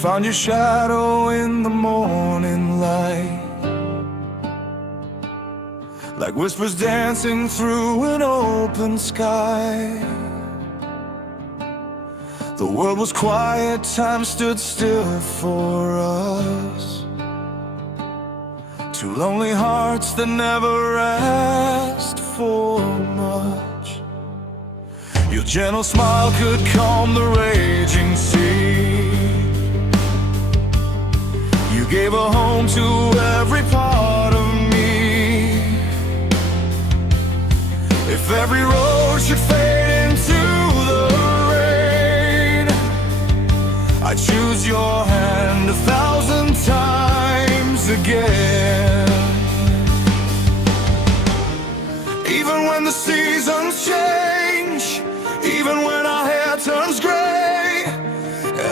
found your shadow in the morning light, like whispers dancing through an open sky. The world was quiet, time stood still for us. Two lonely hearts that never asked for much. Your gentle smile could calm the raging sea. You gave a home to every part of me. If every road should fade into the rain, I choose your hand 1,000 times again. Even when the seasons change, even when our hair turns gray,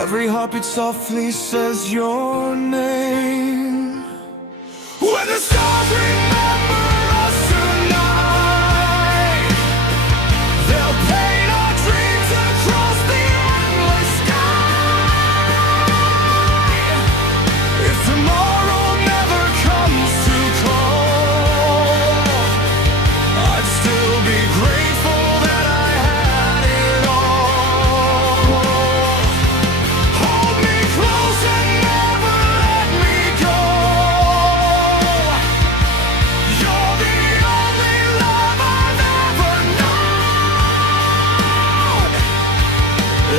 every heartbeat softly says your name. When the stars remember us tonight, they'll paint our dreams across the endless sky. If tomorrow never comes to call, I'd still be grateful that I had it all. Hold me close and never let me go. You're the only love I've ever known.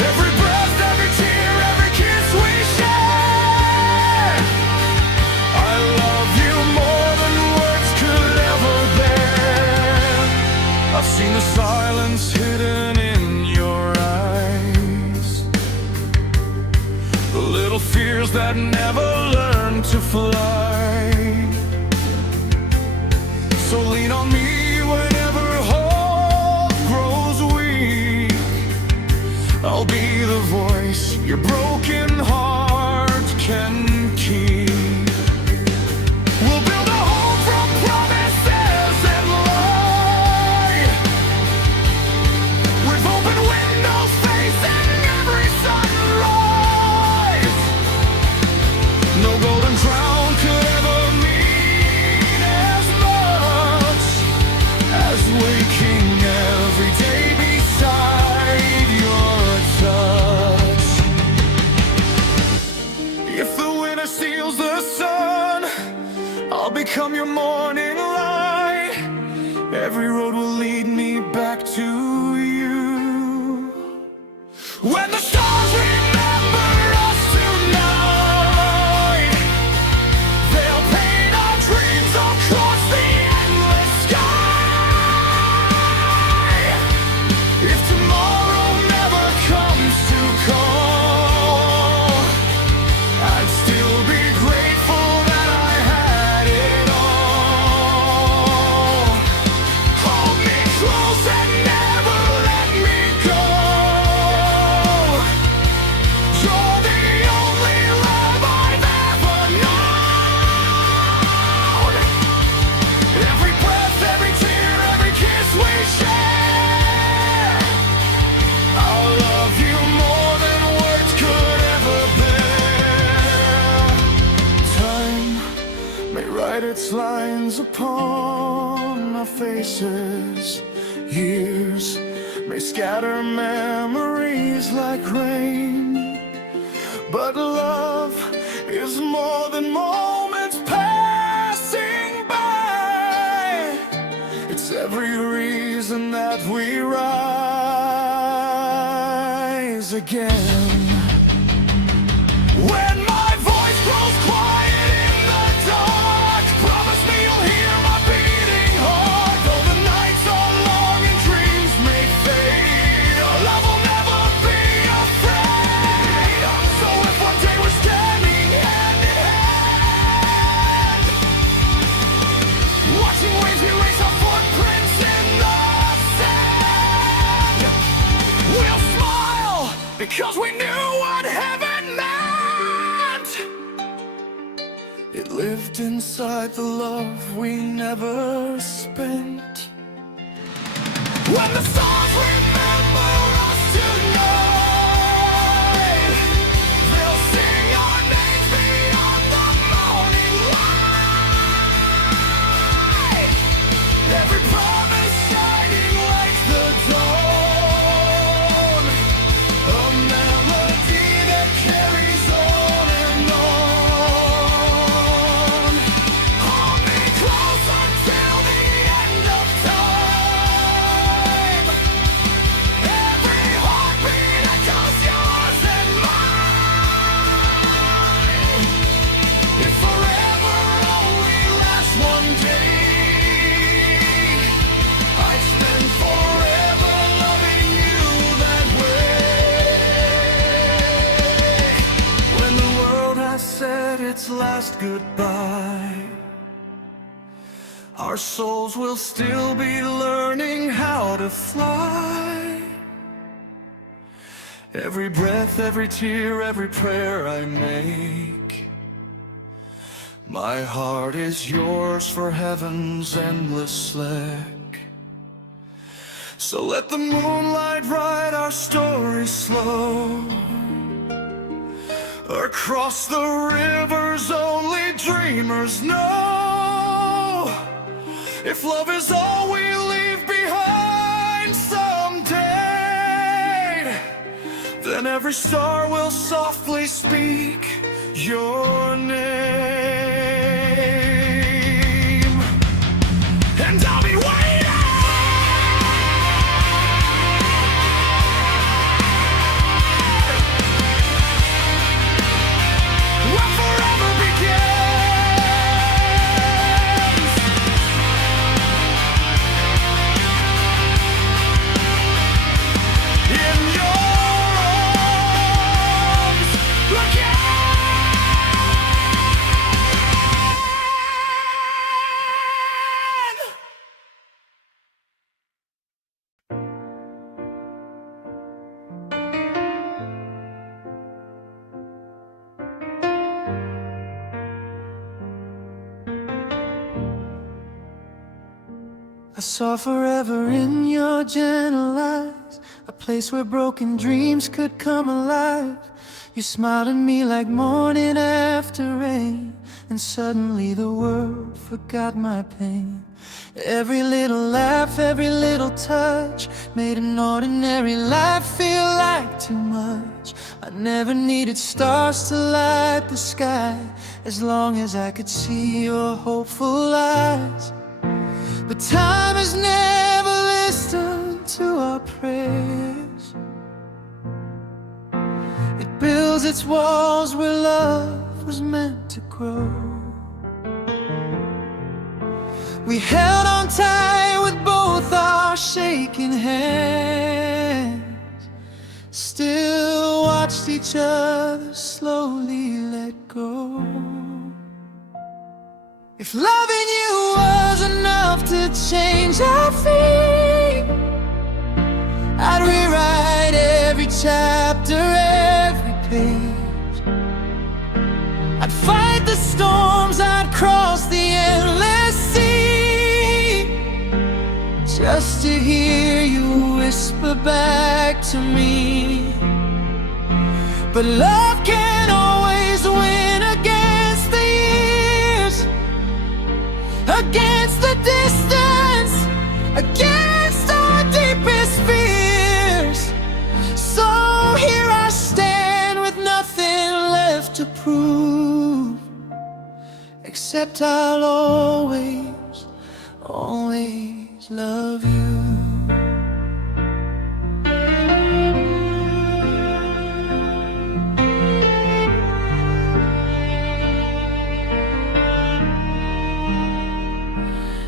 Every breath, every tear, every kiss we share, I love you more than words could ever bear. I've seen the silence hidden in your eyes, the little fears that never learn to fly. So lean on me whenever hope grows weak. I'll be the voice your broken heart can keep. We'll build a home from promises and light, with open windows facing every sunrise. No golden crown could ever mean as much as waking every day beside your touch. If the winter steals the sun, I'll become your morning light. Every road will lead me back to you. When the stars remember us tonight, they'll paint our dreams across the endless sky. If tomorrow never comes to call, I'd still be grateful that I had it all. Hold me close and never let me go. You're the only love I've ever known. Every breath, every tear, every kiss we share, I'll love you more than words could ever bear. Time may write its lines upon our faces. Years may scatter memories like rain, but love is more than moments passing by. It's every reason that we rise again. When my voice grows quiet in the dark, promise me you'll hear my beating heart. Though the nights are long and dreams may fade, our love will never be afraid. So if one day we're standing hand in hand, watching waves erase our footprints in the sand, we'll smile because we knew what heaven meant. It lived inside the love we never spent. When the stars remember us tonight, they'll sing our day. I'd spend forever loving you that way. When the world has said its last goodbye, our souls will still be learning how to fly. Every breath, every tear, every prayer I make, my heart is yours for heaven's endless slack. So let the moonlight write our story slow, across the rivers only dreamers know. If love is all we leave behind someday, then every star will softly speak your name, and I'll be waiting. Where forever begins. In your arms again. I saw forever in your gentle eyes, a place where broken dreams could come alive. You smiled at me like morning after rain, and suddenly the world forgot my pain. Every little laugh, every little touch made an ordinary life feel like too much. I never needed stars to light the sky, as long as I could see your hopeful eyes. But time has never listened to our prayers. It builds its walls where love was meant to grow. We held on tight with both our shaking hands, still watched each other slowly let go. If loving you was enough to change our fate, I'd rewrite every chapter, every page. I'd fight the storms, I'd cross the endless sea, just to hear you whisper back to me. But love can't always win against the years, against the distance, against our deepest fears. So here I stand with nothing left to prove, except I'll always, always love you.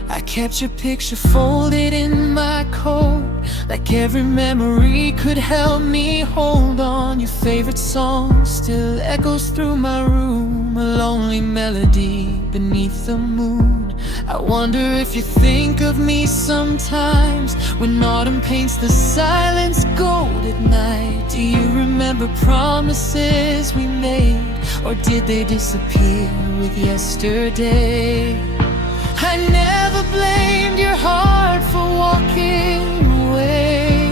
I kept your picture folded in my coat, like every memory could help me hold on. Your favorite song still echoes through my room, a lonely melody beneath the moon. I wonder if you think of me sometimes, when autumn paints the silence gold at night. Do you remember promises we made, or did they disappear with yesterday? I never blamed your heart for walking away.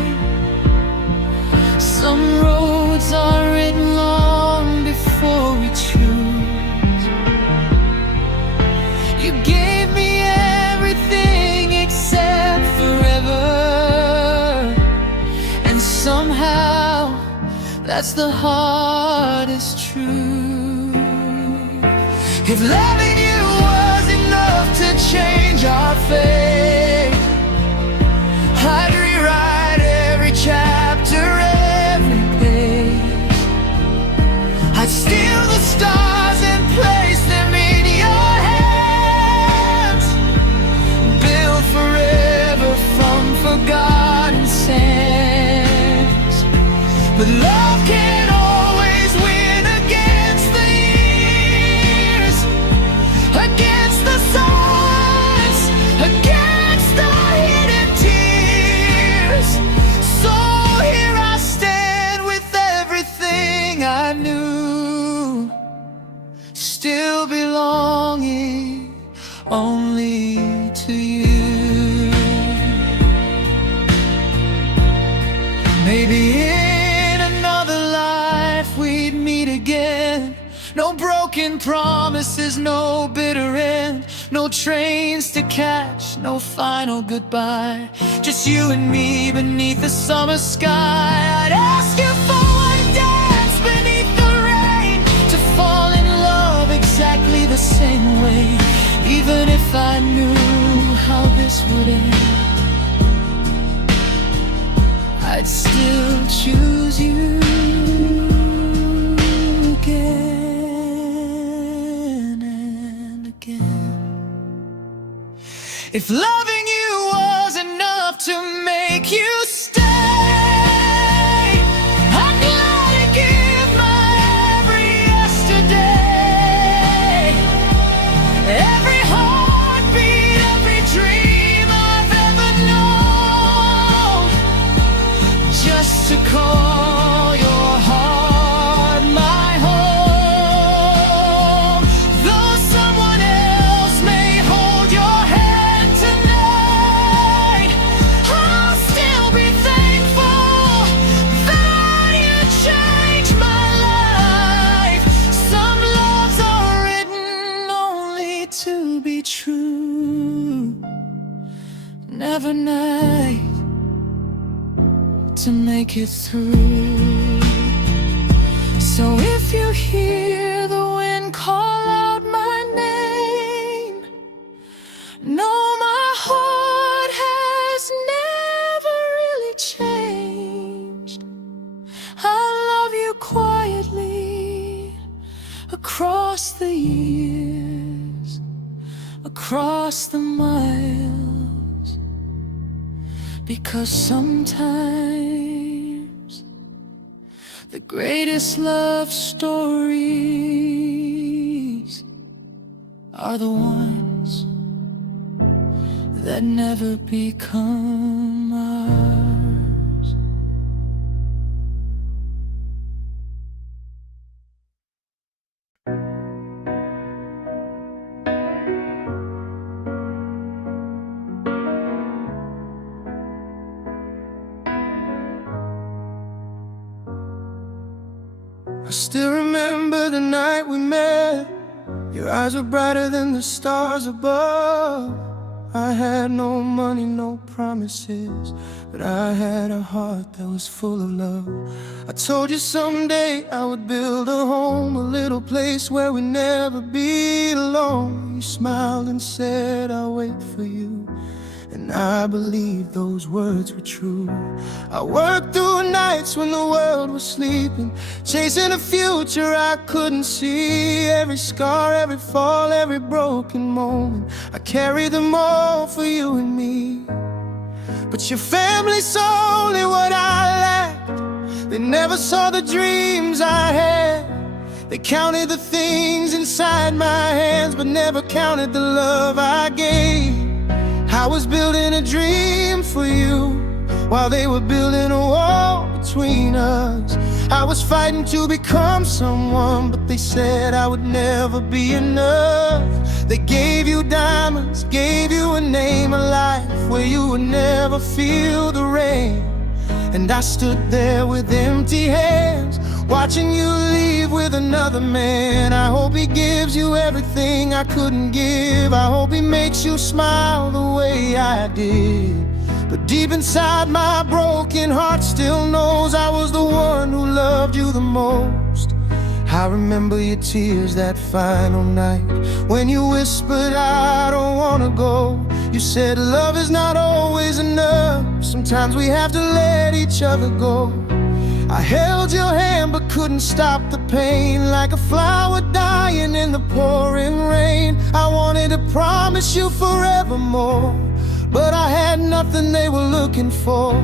Some roads are written long before we choose. You gave me everything except forever, and somehow that's the hardest truth. If loving you was enough to change our fate, I'd rewrite every chapter, every page. I'd steal the stars and place them in your hands, only to you. Maybe in another life we'd meet again. No broken promises, no bitter end, no trains to catch, no final goodbye. Just you and me beneath the summer sky. I'd ask you for one dance beneath the rain, to fall in love exactly the same way. Even if I knew how this would end, I'd still choose you again. If loving you was enough to make you stay, I'd gladly give my every yesterday, every heartbeat, every dream I've ever known, just to call your heart my home. Though someone else may hold your hand tonight, I'll still be thankful that you changed my life. Some loves are written only to be true, never night to make it through. So if you hear the wind call out my name, know my heart has never really changed. I love you quietly across the years, across the miles, because sometimes the greatest love stories are the ones that never become ours. I still remember the night we met. Your eyes were brighter than the stars above. I had no money, no promises, but I had a heart that was full of love. I told you someday I would build a home, a little place where we'd never be alone. You smiled and said, I'll wait for you, and I believed those words were true. I worked through nights when the world was sleeping, chasing a future I couldn't see. Every scar, every fall, every broken moment, I carried them all for you and me. But your family saw only what I lacked. They never saw the dreams I had. They counted the things inside my hands, but never counted the love I gave. I was building a dream for you while they were building a wall between us. I was fighting to become someone, but they said I would never be enough. They gave you diamonds, gave you a name, a life where you would never feel the rain. And I stood there with empty hands, watching you leave with another man. I hope he gives you everything I couldn't give. I hope he makes you smile the way I did. But deep inside, my broken heart still knows I was the one who loved you the most. I remember your tears that final night when you whispered, I don't wanna go. You said love is not always enough, sometimes we have to let each other go. I held your hand but couldn't stop the pain, like a flower dying in the pouring rain. I wanted to promise you forevermore, but I had nothing they were looking for.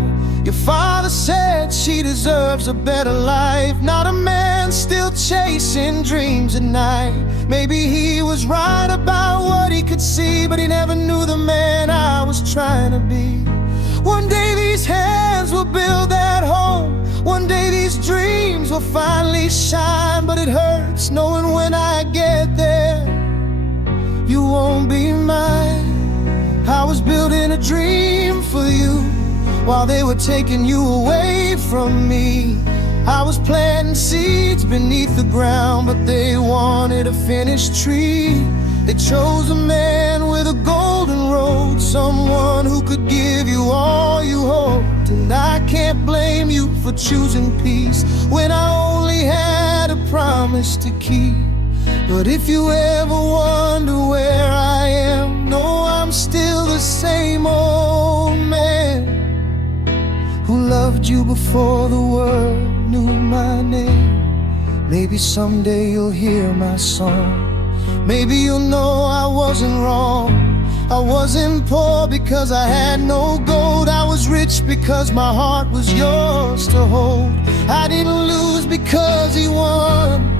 Your father said she deserves a better life, not a man still chasing dreams at night. Maybe he was right about what he could see, but he never knew the man I was trying to be. One day these hands will build that home, one day these dreams will finally shine. But it hurts knowing when I get there, you won't be mine. I was building a dream for you while they were taking you away from me. I was planting seeds beneath the ground, but they wanted a finished tree. They chose a man with a golden road, someone who could give you all you hoped. And I can't blame you for choosing peace when I only had a promise to keep. But if you ever wonder where I am, know I'm still the same old man who loved you before the world knew my name. Maybe someday you'll hear my song. Maybe you'll know I wasn't wrong. I wasn't poor because I had no gold. I was rich because my heart was yours to hold. I didn't lose because he won.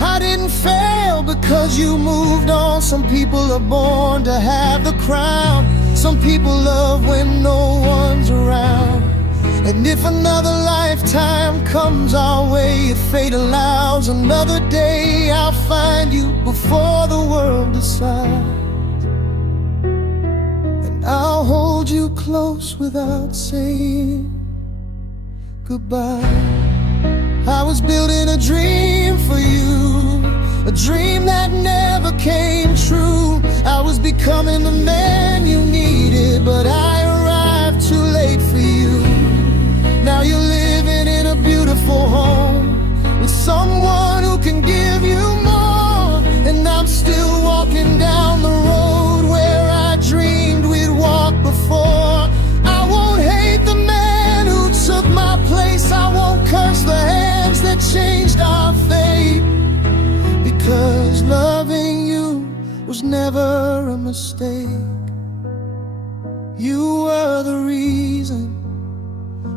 I didn't fail because you moved on. Some people are born to have the crown. Some people love when no one's around. And if another lifetime comes our way, if fate allows another day, I'll find you before the world decides. And I'll hold you close without saying goodbye. I was building a dream for you, a dream that never came true. I was becoming the man you needed, but I arrived too late for you. Now you're living in a beautiful home with someone who can give you more. And I'm still walking down the road where I dreamed we'd walk before. I won't hate the man who took my place. I won't curse the hands that changed our fate, because loving you was never a mistake. You were the reason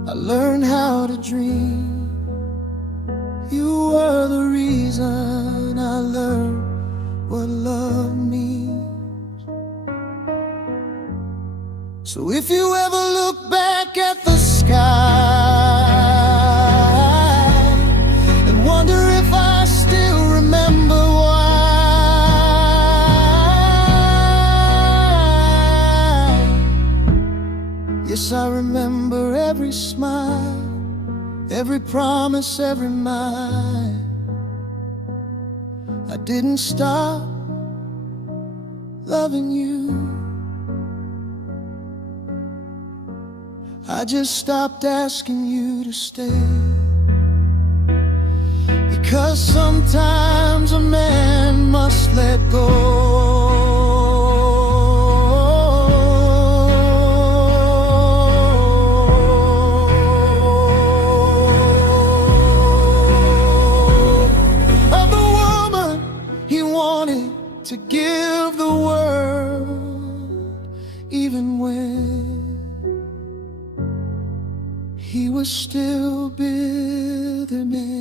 I learned how to dream. You were the reason I learned what love means. So if you ever look back at the sky and wonder if I still remember why, yes, I remember every smile, every promise, every mile. I didn't stop loving you, I just stopped asking you to stay. Because sometimes a man must let go. To give the world, even when he was still building it.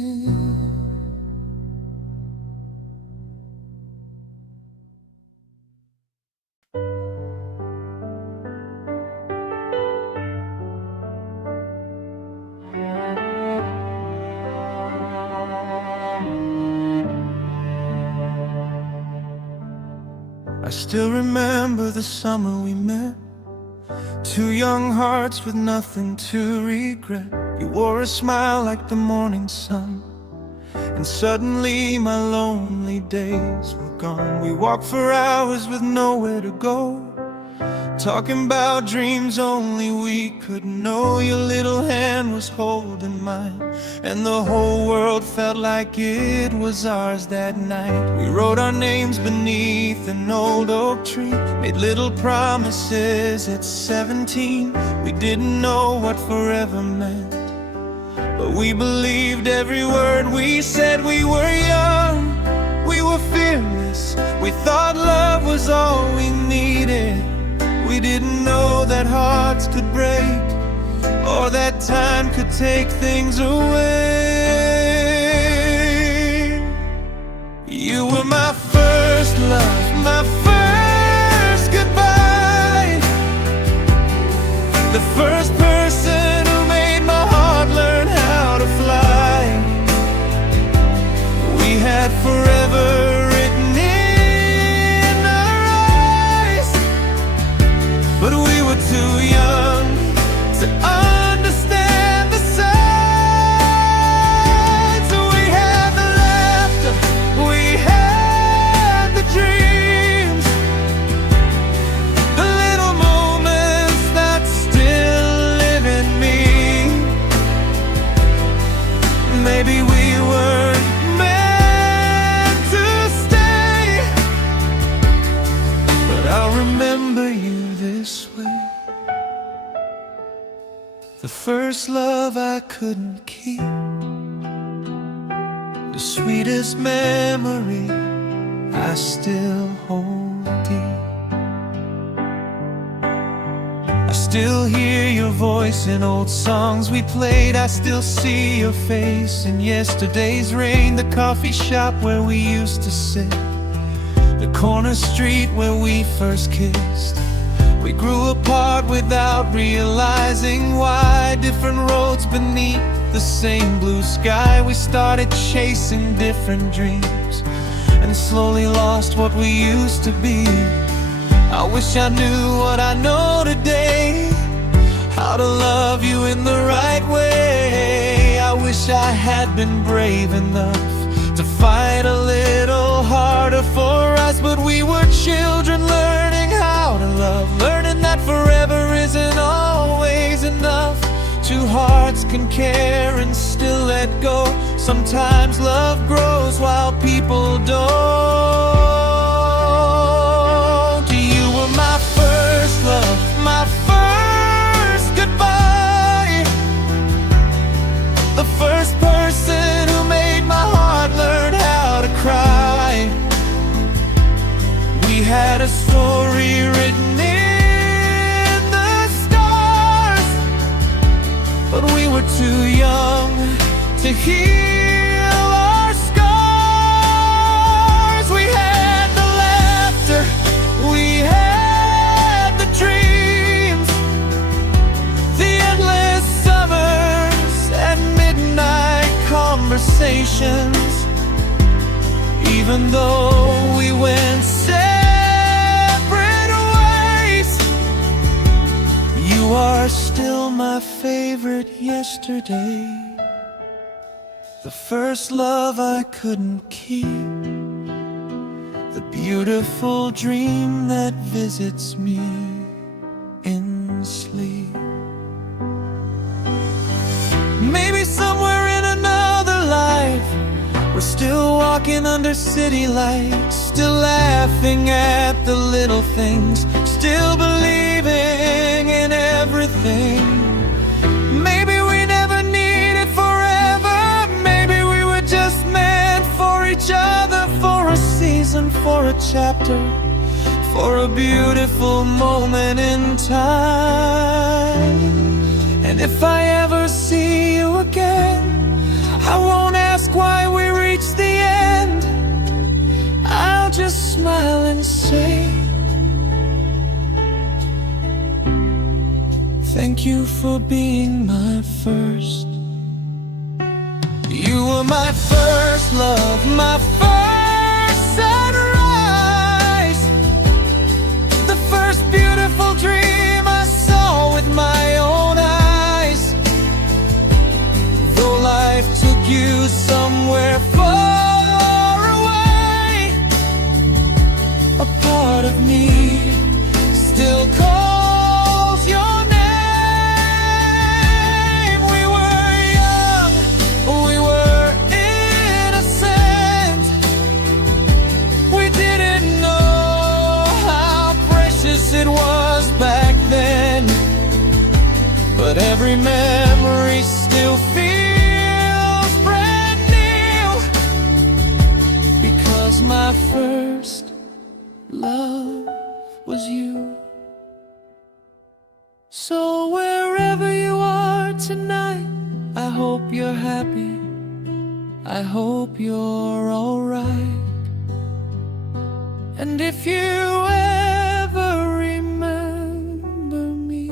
I still remember the summer we met, two young hearts with nothing to regret. You wore a smile like the morning sun, and suddenly my lonely days were gone. We walked for hours with nowhere to go, talking about dreams only we could know. Your little hand was holding mine, and the whole world felt like it was ours that night. We wrote our names beneath an old oak tree, made little promises at 17. We didn't know what forever meant, but we believed every word we said. We were young, we were fearless, we thought love was all we needed. We didn't know that hearts could break, or that time could take things away. You were my first love, my first goodbye, the first person who made my heart learn how to fly. We had forever written in our The first love I couldn't keep, the sweetest memory I still hold deep. I still hear your voice in old songs we played. I still see your face in yesterday's rain. The coffee shop where we used to sit, the corner street where we first kissed. We grew apart without realizing why. Different roads beneath the same blue sky. We started chasing different dreams and slowly lost what we used to be. I wish I knew what I know today, how to love you in the right way. I wish I had been brave enough to fight a little harder for us. But we were children learning how to love, learning that forever isn't always enough. Two hearts can care and still let go. Sometimes love grows while people don't. You were my first love, my first goodbye, the first person who made my heart learn how to cry. We had a story written in the stars, but we were too young to heal our scars. We had the laughter, we had the dreams, the endless summers and midnight conversations. Even though we went separate ways, you are still my favorite yesterday. The first love I couldn't keep, the beautiful dream that visits me in sleep. Maybe somewhere in another life, we're still walking under city lights, still laughing at the little things, still believing in everything. Maybe we never needed forever, maybe we were just meant for each other, for a season, for a chapter, for a beautiful moment in time. And if I ever see you again, I won't ask why we reached the end. I'll just smile and say, thank you for being my first. You were my first love, my first sunrise, the first beautiful dream I saw with my own eyes. Though life took you somewhere far away, a part of me still calls your name. We were young, we were innocent, we didn't know how precious it was back then. But every memory still feels brand new, because my first love was you. So wherever you are tonight, I hope you're happy, I hope you're alright. And if you ever remember me,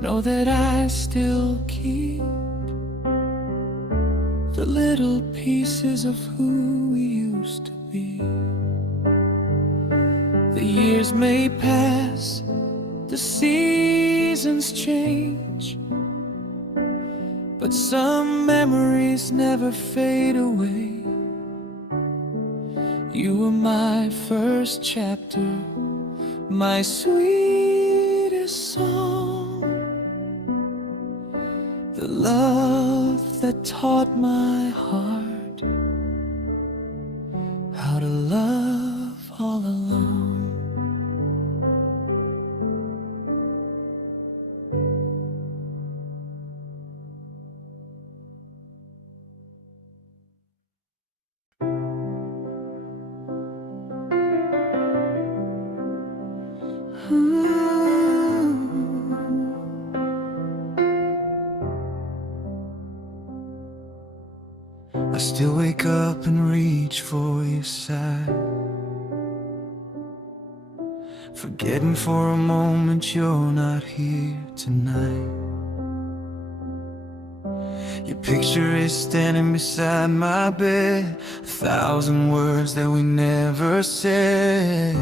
know that I still keep the little pieces of who we used to be. The years may pass, the seasons change, but some memories never fade away. You were my first chapter, my sweetest song, the love that taught my heart how to love all along. still wake up and reach for your side, forgetting for a moment you're not here tonight. Your picture is standing beside my bed, 1,000 words that we never said.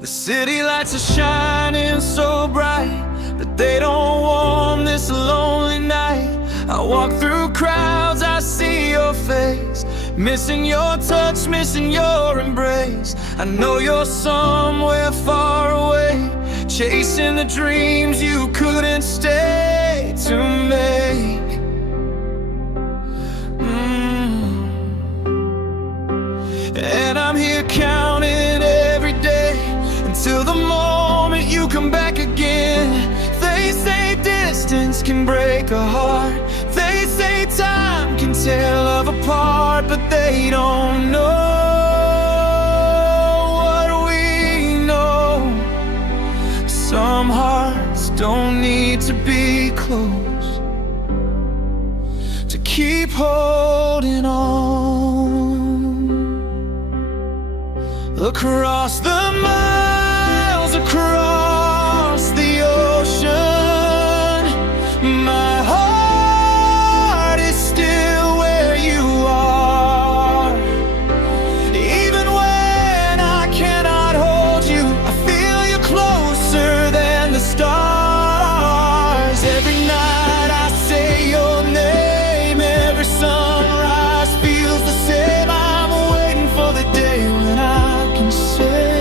The city lights are shining so bright, but they don't warm this lonely night. I walk through crowds, I see your face, missing your touch, missing your embrace. I know you're somewhere far away, chasing the dreams you couldn't stay to make. And I'm here counting every day until the moment you come back again. They say distance can break a heart, they say time can tear love apart, but they don't know what we know. Some hearts don't need to be close to keep holding on. Across the miles, across the ocean, my heart is still where you are. Even when I cannot hold you, I feel you closer than the stars. Every night I say your name, every sunrise feels the same. I'm waiting for the day when I can say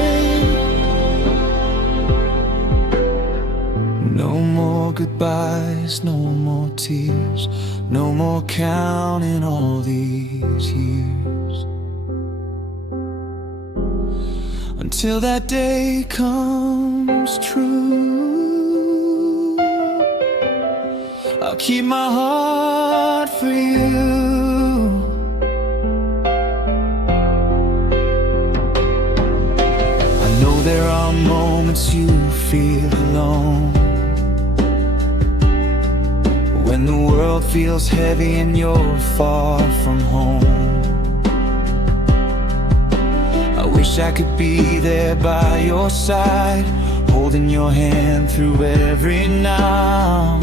no more goodbyes, no more tears, no more counting all these years. Until that day comes true, I'll keep my heart for you. I know there are moments you feel alone, when the world feels heavy and you're far from home. I wish I could be there by your side, holding your hand through every now.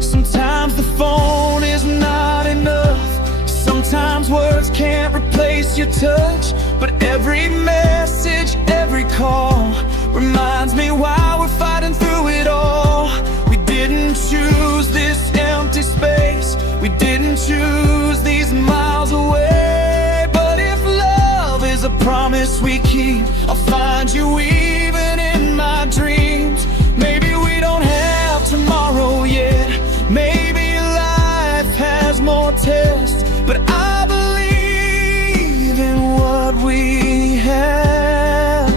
Sometimes the phone is not enough, sometimes words can't replace your touch, but every message, every call reminds me why we're fighting through it all. We didn't choose this empty space, we didn't choose these miles away. But if love is a promise we keep, I'll find you even in my dreams. Maybe we don't have tomorrow yet, maybe life has more tests, but I believe in what we have.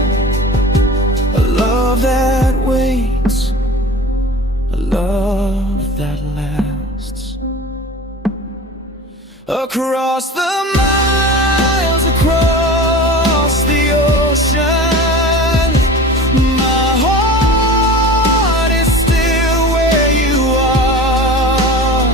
A love that waits, a love that lasts. Across the miles, across the ocean, my heart is still where you are.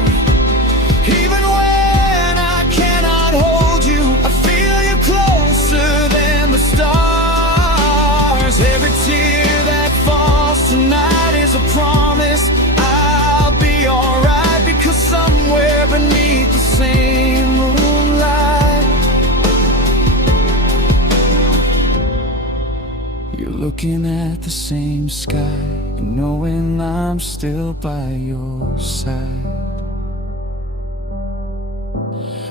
Even when I cannot hold you, I feel you closer than the stars. Every tear that falls tonight is a promise I'll be alright, because somewhere beneath the same moonlight, you're looking at the same sky and knowing I'm still by your side.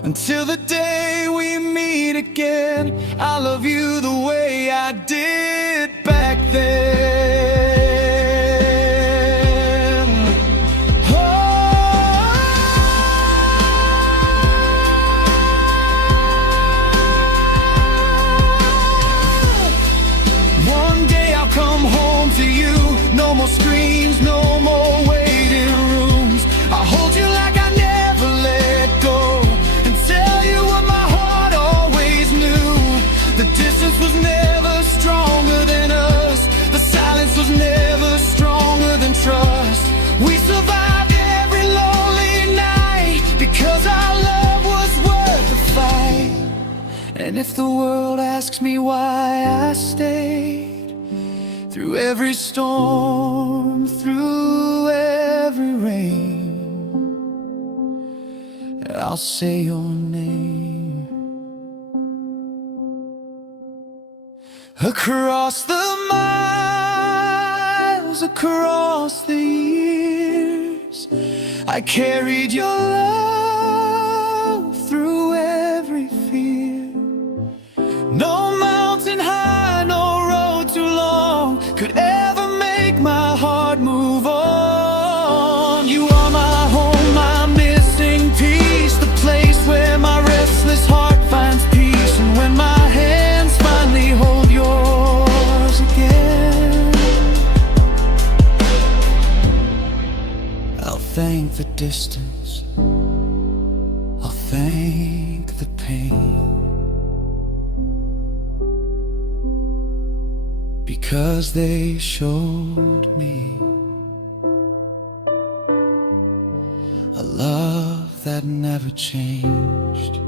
Until the day we meet again, I love you the way I did back then. One day I'll come home to you, no more screams, no more waiting rooms. I'll hold you like I never let go, and tell you what my heart always knew. The distance was never stronger than us. And if the world asks me why I stayed through every storm, through every rain, I'll say your name. Across the miles, across the years, I carried your love through every fear. No mountain high, no road too long could ever make my heart move on. You are my home, my missing piece, the place where my restless heart finds peace. And when my hands finally hold yours again, I'll thank the distance, I'll thank the pain, because they showed me a love that never changed.